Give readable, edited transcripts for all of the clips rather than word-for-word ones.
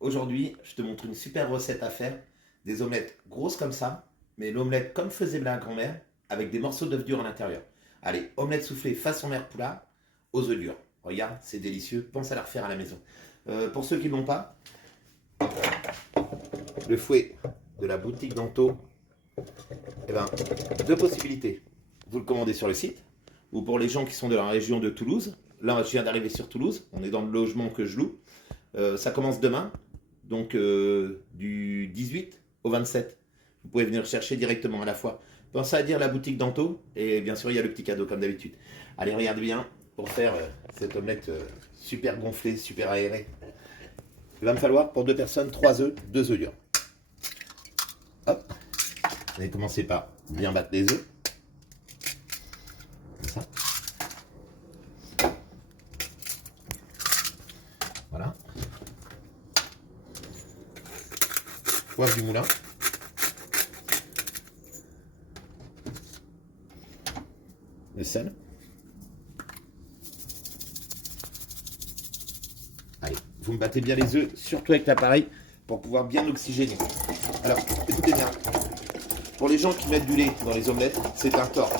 Aujourd'hui, je te montre une super recette à faire. Des omelettes grosses comme ça, mais l'omelette comme faisait ma grand-mère, avec des morceaux d'œufs durs à l'intérieur. Allez, omelette soufflée façon mère poula, aux œufs durs. Regarde, c'est délicieux. Pense à la refaire à la maison. Pour ceux qui ne l'ont pas, le fouet de la boutique d'Anto, eh ben, deux possibilités. Vous le commandez sur le site, ou pour les gens qui sont de la région de Toulouse. Là, je viens d'arriver sur Toulouse. On est dans le logement que je loue. Ça commence demain, donc du 18 au 27. Vous pouvez venir chercher directement à la fois. Pensez à dire la boutique d'Anto, et bien sûr, il y a le petit cadeau comme d'habitude. Allez, regardez bien pour faire cette omelette super gonflée, super aérée. Il va me falloir pour deux personnes 3 œufs, 2 œufs durs. Hop, vous allez commencer par bien battre les œufs. Comme ça. Voilà. Poivre du moulin. Le sel. Allez, vous me battez bien les œufs, surtout avec l'appareil, pour pouvoir bien oxygéner. Alors, écoutez bien, pour les gens qui mettent du lait dans les omelettes, c'est un tort.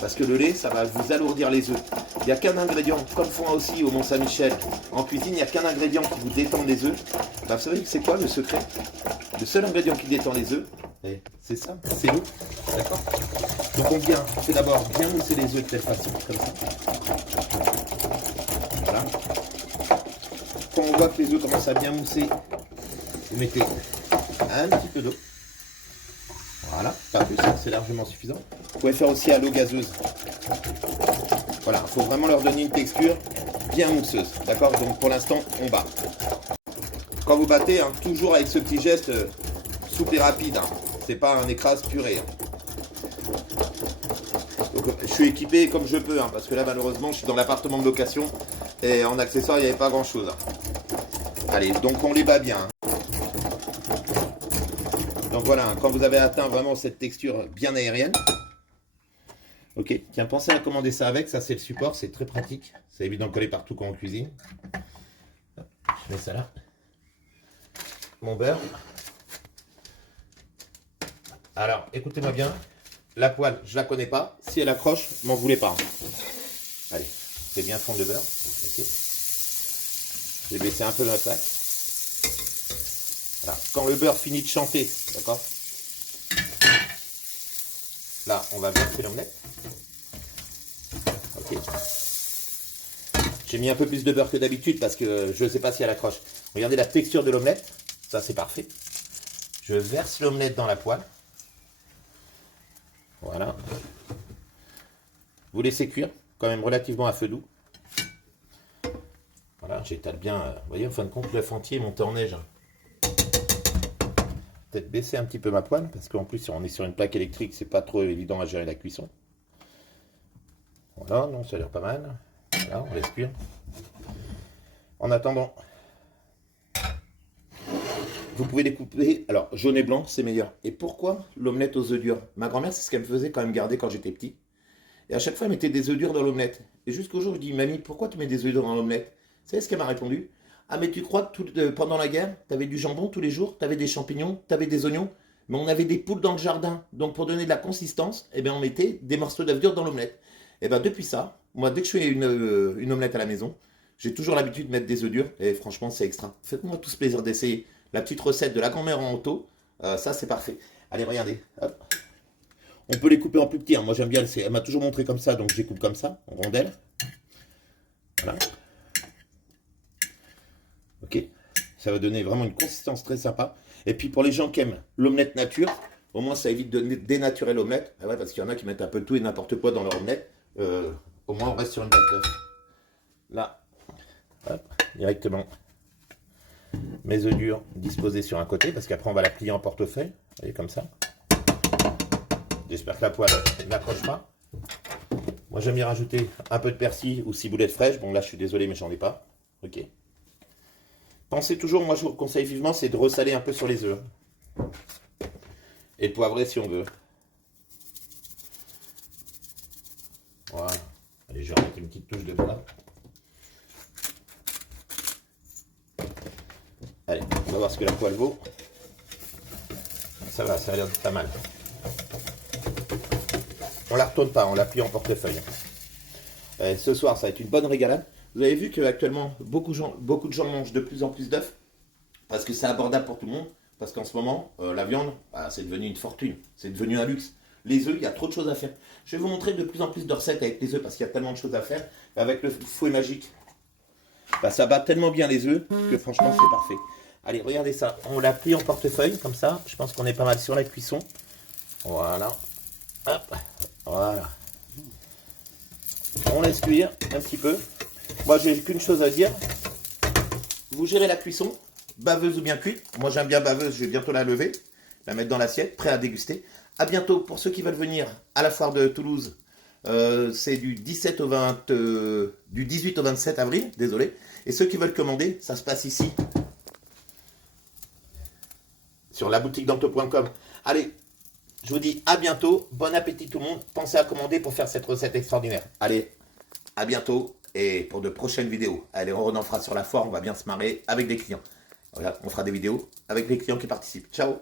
Parce que le lait, ça va vous alourdir les œufs. Il n'y a qu'un ingrédient, comme font aussi au Mont-Saint-Michel, en cuisine, il n'y a qu'un ingrédient qui vous détend les œufs. Ben, vous savez, c'est quoi le secret? Le seul ingrédient qui détend les œufs, c'est ça, c'est l'eau. D'accord? Donc on fait d'abord bien mousser les œufs de telle façon, comme ça. Voilà. Quand on voit que les œufs commencent à bien mousser, vous mettez un petit peu d'eau. Voilà, pas plus, c'est largement suffisant. Vous pouvez faire aussi à l'eau gazeuse. Voilà, il faut vraiment leur donner une texture bien mousseuse. D'accord? Donc pour l'instant, on bat. Quand vous battez, hein, toujours avec ce petit geste souple et rapide. Hein. C'est pas un écrase purée. Hein. Donc, je suis équipé comme je peux, hein, parce que là malheureusement je suis dans l'appartement de location et en accessoire il n'y avait pas grand chose. Hein. Allez, donc on les bat bien. Hein. Donc voilà, quand vous avez atteint vraiment cette texture bien aérienne, ok, tiens, pensez à commander ça avec, ça c'est le support, c'est très pratique, ça évite d'en coller partout quand on cuisine. Je mets ça là. Mon beurre. Alors, écoutez-moi bien, la poêle, je la connais pas, si elle accroche, m'en voulez pas. Allez, c'est bien fondre le beurre, ok. Je vais baisser un peu la plaque. Voilà. Quand le beurre finit de chanter, d'accord? Là, on va verser l'omelette. Ok. J'ai mis un peu plus de beurre que d'habitude parce que je ne sais pas si elle accroche. Regardez la texture de l'omelette. Ça, c'est parfait. Je verse l'omelette dans la poêle. Voilà. Vous laissez cuire, quand même relativement à feu doux. Voilà, j'étale bien. Vous voyez, en fin de compte, l'œuf entier est monté en neige. Peut-être baisser un petit peu ma poêle, parce qu'en plus, on est sur une plaque électrique, c'est pas trop évident à gérer la cuisson. Voilà, non, ça a l'air pas mal. Voilà, on laisse cuire. En attendant, vous pouvez les couper. Alors, jaune et blanc, c'est meilleur. Et pourquoi l'omelette aux œufs durs? Ma grand-mère, c'est ce qu'elle me faisait quand même garder quand j'étais petit. Et à chaque fois, elle mettait des œufs durs dans l'omelette. Et jusqu'au jour, je dis, mamie, pourquoi tu mets des œufs durs dans l'omelette? Vous savez ce qu'elle m'a répondu? Ah, mais tu crois que pendant la guerre, t'avais du jambon tous les jours, t'avais des champignons, t'avais des oignons, mais on avait des poules dans le jardin. Donc, pour donner de la consistance, eh bien, on mettait des morceaux d'œufs durs dans l'omelette. Et bien, depuis ça, moi, dès que je fais une omelette à la maison, j'ai toujours l'habitude de mettre des œufs durs. Et franchement, c'est extra. Faites-moi tout ce plaisir d'essayer la petite recette de la grand-mère en auto. Ça, c'est parfait. Allez, regardez. Hop. On peut les couper en plus petits. Hein. Moi, j'aime bien. Elle m'a toujours montré comme ça, donc je les coupe comme ça, en rondelles. Voilà. Ok. Ça va donner vraiment une consistance très sympa. Et puis, pour les gens qui aiment l'omelette nature, au moins, ça évite de dénaturer l'omelette. Ah ouais, parce qu'il y en a qui mettent un peu de tout et n'importe quoi dans leur omelette. Au moins, on reste sur une base d'œuf. Là, hop, directement. Mes œufs durs disposés sur un côté, parce qu'après, on va la plier en portefeuille. Vous voyez, comme ça. J'espère que la poêle n'accroche pas. Moi, j'aime bien rajouter un peu de persil ou ciboulette fraîche. Bon, là, je suis désolé, mais j'en ai pas. Ok. Pensez toujours, moi, je vous conseille vivement, c'est de ressaler un peu sur les œufs. Et de poivrer si on veut. Voilà. Allez, je vais remettre une petite touche de poivre. Allez, on va voir ce que la poêle vaut. Ça va, ça a l'air de pas mal. On la retourne pas, on la plie en portefeuille. Ce soir, ça va être une bonne régalade. Vous avez vu qu'actuellement, beaucoup de gens mangent de plus en plus d'œufs parce que c'est abordable pour tout le monde. Parce qu'en ce moment, la viande, bah, c'est devenu une fortune. C'est devenu un luxe. Les œufs, il y a trop de choses à faire. Je vais vous montrer de plus en plus de recettes avec les œufs parce qu'il y a tellement de choses à faire. Avec le fouet magique, bah, ça bat tellement bien les œufs que franchement, c'est parfait. Allez, regardez ça. On l'a plie en portefeuille comme ça. Je pense qu'on est pas mal sur la cuisson. Voilà. Hop. Voilà. On laisse cuire un petit peu. Moi, j'ai qu'une chose à dire. Vous gérez la cuisson, baveuse ou bien cuite. Moi, j'aime bien baveuse. Je vais bientôt la lever, la mettre dans l'assiette, prêt à déguster. À bientôt pour ceux qui veulent venir à la foire de Toulouse. C'est du 18 au 27 avril, désolé. Et ceux qui veulent commander, ça se passe ici, sur la boutique d'Anto.com. Allez, je vous dis à bientôt. Bon appétit tout le monde. Pensez à commander pour faire cette recette extraordinaire. Allez, à bientôt et pour de prochaines vidéos. Allez, on en fera sur la foire. On va bien se marrer avec des clients. Voilà, on fera des vidéos avec les clients qui participent. Ciao.